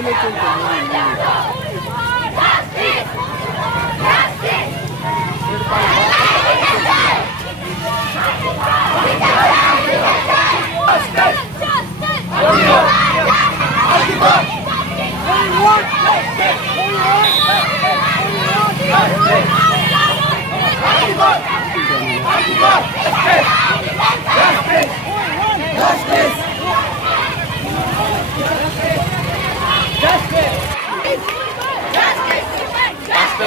Justice! Justice!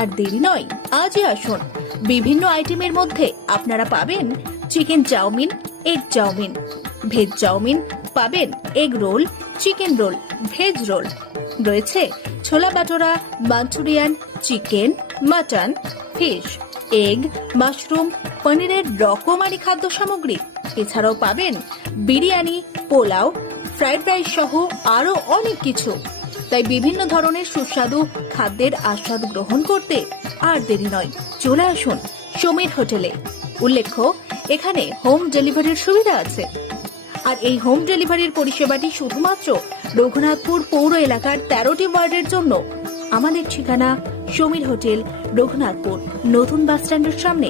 আর দেরি নয়, আজই আসুন। বিভিন্ন আইটেমের মধ্যে আপনারা পাবেন chicken chowmein egg chowmein veg chowmein, পাবেন egg roll chicken roll veg roll রয়েছে ছোলা bhatura, manchurian, chicken, mutton fish egg mushroom পনিরের রকমারি খাদ্য সামগ্রী। এছাড়াও পাবেন বিরিয়ানি, পোলাও ফ্রাইড রাইস সহ আরও অনেক কিছু। তাই বিভিন্ন ধরনের সুস্বাদু খাদ্যের আস্বাদ গ্রহণ করতে আর দেরি নয়। চলে আসুন সমীর হোটেলে। উল্লেখ্য, এখানে হোম ডেলিভারির সুবিধা আছে। আর এই হোম ডেলিভারির পরিষেবাটি শুধুমাত্র রঘুনাথপুর পৌর এলাকার তেরোটি ওয়ার্ডের জন্য। আমাদের ঠিকানা সমীর হোটেল, রঘুনাথপুর। নতুন বাস স্ট্যান্ডের সামনে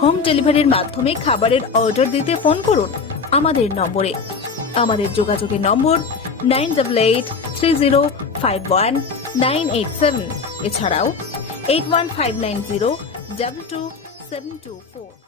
হোম ডেলিভারির মাধ্যমে খাবারের অর্ডার দিতে ফোন করুন আমাদের নম্বরে। আমাদের যোগাযোগের number nine double eight three zero five one nine eight seven এছাড়াও eight one five nine zero double two seven two four